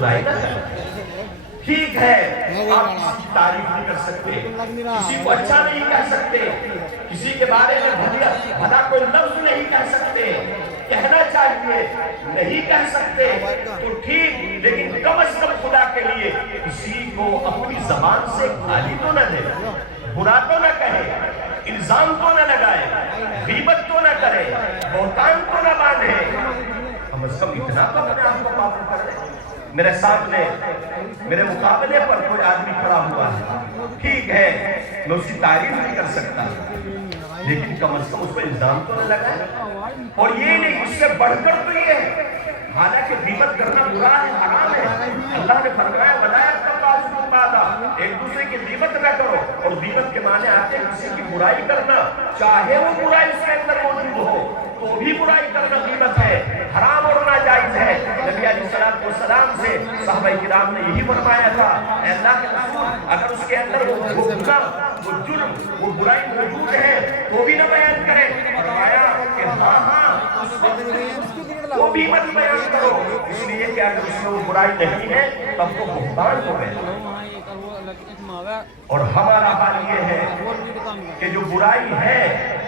برائی نہ کریں۔ ٹھیک ہے آپ کسی کی تعریف نہیں کر سکتے، کسی کو اچھا نہیں کہہ سکتے، کسی کے بارے میں بھلا کوئی لفظ نہیں کہہ سکتے، کہنا چاہیے نہیں کہہ سکتے تو ٹھیک، لیکن کم از کم خدا کے لیے کسی کو اپنی زبان سے گالی تو نہ دے، برا تو نہ کہے، الزام تو نہ لگائے، غیبت تو نہ کرے، بہتان تو نہ باندھے، کم از کم اتنا تو اپنے آپ کو معاف کر دے۔ میرے سامنے میرے مقابلے پر کوئی آدمی کھڑا ہوا ہے، ٹھیک ہے میں اس کی تعریف نہیں کر سکتا، لیکن کم از کم اس پر الزام تو نہ لگائے۔ اور یہ نہیں، اس سے بڑھ کر تو یہ ہے، حالانکہ غیبت کرنا برا ہے، حرام ہے، اللہ نے فرمایا بتایا ایک دوسرے کی غیبت نہ کرو، اور غیبت کے معنی آتے ہیں کسی کی برائی کرنا، چاہے وہ برائی اس کے اندر موجود ہو تو بھی برائی کرنا غیبت ہے، حرام اور ناجائز ہے۔ نبی علیہ السلام سے صحابہ کرام نے یہی فرمایا تھا، اے اللہ کے رسول اگر اس کے اندر وہ گناہ، وہ جرم، وہ برائی موجود ہے تو بھی نہ بیان کرے، فرمایا کہ ہاں وہ بھی مت بیان کرو، اس لیے کہ اگر اس میں وہ برائی نہیں ہے تب تو بہتان ہو گئے۔ اور ہمارا حال یہ ہے کہ جو برائی ہے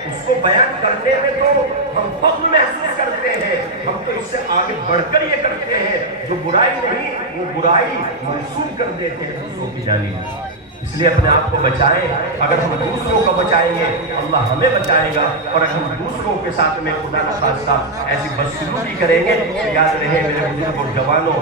اس کو بیان کرنے میں تو ہم فخر محسوس کرتے ہیں، ہم تو اس سے آگے بڑھ کر یہ کرتے ہیں، جو برائی نہیں وہ برائی منسوب کر دیتے ہیں دوسروں کی جانب۔ اس لیے اپنے آپ کو بچائیں، اگر ہم دوسروں کو بچائیں گے اللہ ہمیں بچائے گا، اور اگر ہم دوسروں کے ساتھ میں خدا نخواستہ ایسی بدسلوکی کریں گے، یاد رہے میرے بزرگ اور جوانوں،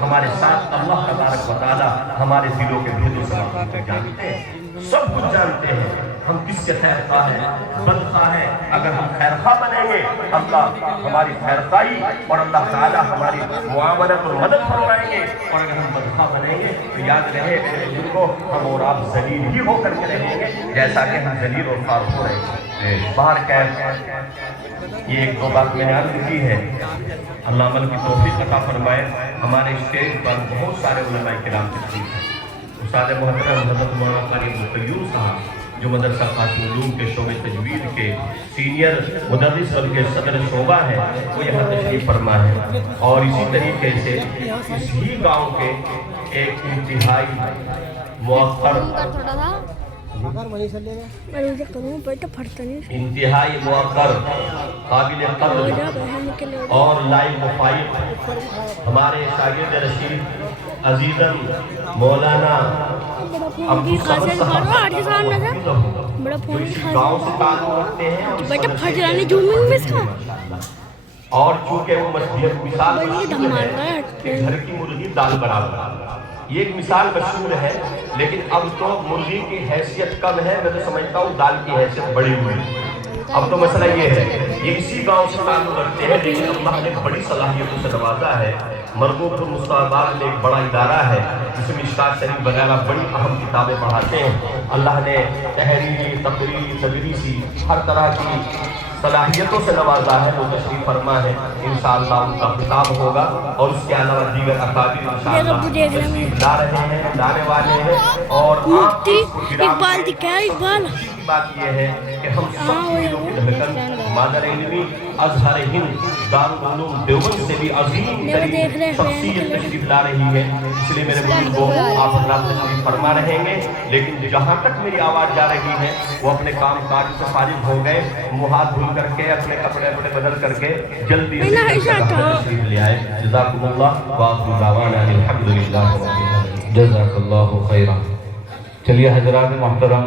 ہمارے ساتھ اللہ تبارک و تعالیٰ ہمارے دلوں کے بھید و سوال کو جانتے ہیں، سب کچھ جانتے ہیں، ہم کس کے خیر خواہ ہیں، بد خواہ ہیں۔ اگر ہم خیر خواہ بنیں گے اللہ ہماری خیر خواہی اور اللہ تعالیٰ ہماری معاونت اور مدد فرمائیں گے، اور اگر ہم بد خواہ بنیں گے تو یاد رہے میرے بزرگوں ہم اور آپ ذلیل ہی ہو کر کے رہیں گے، جیسا کہ ہم ذلیل اور خوار ہو رہے ہیں۔ باہر کیف یہ ایک دو بات میں نے عرض کی ہے، اللہ عمل کی توفیق عطا فرمائے۔ ہمارے اسٹیج پر بہت سارے علماء کرام تشریف ہیں، استاد محترم حضرت مولانا قاری عبدالقیوم صاحب جو مدرسہ قاسم علوم کے شعبہ تجوید کے سینئر مدرس بلکہ صدر شعبہ ہے، وہ یہاں تشریف فرما ہے، اور اسی طریقے سے اسی گاؤں کے ایک انتہائی موقر انتہائی موقر قابل قدر اور لائق مفائق ہمارے شاگرد رشید عزیزاً مولانا عبد الصمد صاحب جو اسی گاؤں سے تعلق رکھتے ہیں، اور چونکہ وہ مسجد مثال مشہور ہے کہ گھر کی مرغی دال برابر، یہ ایک مثال مشہور ہے، لیکن اب تو مرغی کی حیثیت کم ہے، میں تو سمجھتا ہوں دال کی حیثیت بڑی ہوئی۔ اب تو مسئلہ یہ ہے یہ اسی گاؤں سے تعلق رکھتے ہیں، لیکن اللہ نے بڑی صلاحیتوں سے نوازا ہے۔ مرغوب پور مستعباد میں ایک بڑا ادارہ ہے جس میں مشکات شریف وغیرہ بڑی اہم کتابیں پڑھاتے ہیں۔ اللہ نے تحریری، تقریری، تدریسی ہر طرح کی صلاحیتوں سے نوازا ہے، وہ تشریف فرما ہے، انشاءاللہ ان کا خطاب ہوگا، اور اس کے علاوہ دیگر اکابر انشاءاللہ تشریف لا رہے ہیں، لانے والے ہیں، اور آپ کی بات یہ ہے کہ ہم سب چیزوں کی دھڑکن مادر علمی ازہر ہند دارالعلوم دیوبند سے بھی عظیم ترین شخصیت تشریف لا رہی ہے، اس لیے میرے بزرگوں آپ حضرات تشریف فرما رہیں گے، لیکن جہاں تک میری آواز جا رہی ہے وہ اپنے کام کاج سے فارغ ہو گئے، منہ ہاتھ دھل کر کے اپنے کپڑے بدل کر کے جلدی سے تشریف لے آئے۔ جزاکم اللہ وآخر دعوانا الحمدللہ رب العالمین۔ جزاک اللہ خیرہ۔ چلیے حضرات محترم،